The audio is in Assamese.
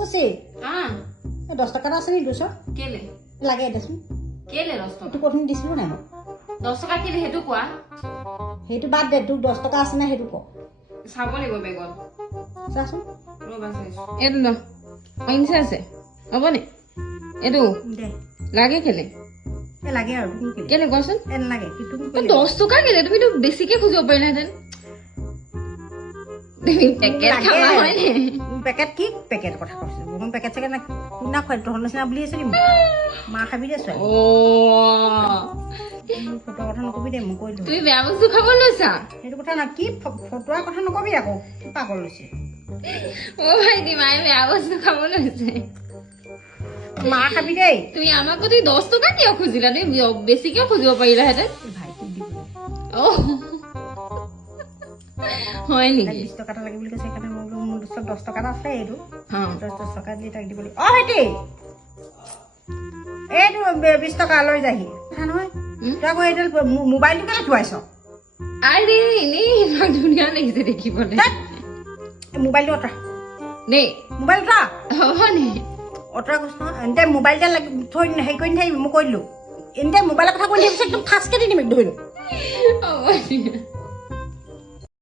ওসে হ্যাঁ 10 টাকা আছে নি 200 কেলে লাগে দেচোন কেলে 10 তুই টাকা কোঠিন দিছিল না 10 টাকা কেলে হেতু কোৱা সেইটো বাদ দে তোক 10 টাকা আছে না সেইটো ক চাব লাগিব বেগত চাচোন ৰবা চাইছো এইটো ন অইনছে আছে হ'ব নে এইটো দে লাগে কেলে এ লাগে আৰু তুমি কেলে কোৱাচোন এ লাগে কি তুমি 10 টকা কেলে তুমিতো বেছিকে খুজিব পাৰিলাহেঁতেন তুমি পেকেট খাবা হয় নে পেকেট কি পেকেট কথা কৈছো মই পেকেট চাগে না কুনা খয় তোৰ নিচিনা বুলি আছে নি মা খাবি দে চোৱা অ ফটো কথা নকবি দে মই কৈ দিওঁ তুমি বেয়া বস্তু খাব লৈছা সেইটো কথা না কি ফটোৰ কথা নকবি আকৌ পাগল হৈছে অ ভাইটি মায়ে বেয়া বস্তু খাব লৈছে মা খাবি দেই তুমি আমাক তুমি 10 টকা কিয় খুজিলা তুমি বেছিকে খুজিব পাৰিলাহেঁতেন ভাইটিক দিবলৈ অ হয় নেকি 20 টকা লাগে বুলি কৈছে সেইকাৰণে মই বোলো মোৰ ওচৰত 10 টকা আছে এইটো হা 10 টকা দি তাক দিবলৈ অ ভাইটি এইটো 20 টকা লৈ যাহি কথা নহয় তই আকৌ এইডাল মোবাইলটো কেলে থোৱাইছ আৰে এনেই ইমান ধুনীয়া লাগিছে দেখিবলৈ মোবাইলটো অঁতৰা দেই মোবাইল অঁতৰা হ'ব নি অঁতৰা কৈছ নহয় এনিতে মোবাইলটা থৈ হেৰি কৰি নাথাকিবি মই কৈ দিলোঁ এনিতে মোবাইলৰ কথা কৈ দিয়াৰ পিছত একদম ফাৰ্ষ্টকে দি দিম ধৰিলোঁ হ'ব দিয়া